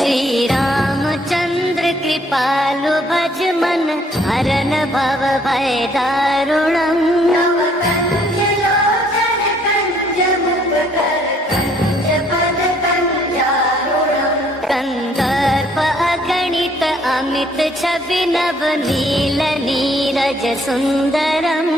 श्री रामचंद्र कृपालु भज मन, हरन भव भय दारुणम्। कंदर्प अगणित अमित छवि नव नील नीरज सुंदरम।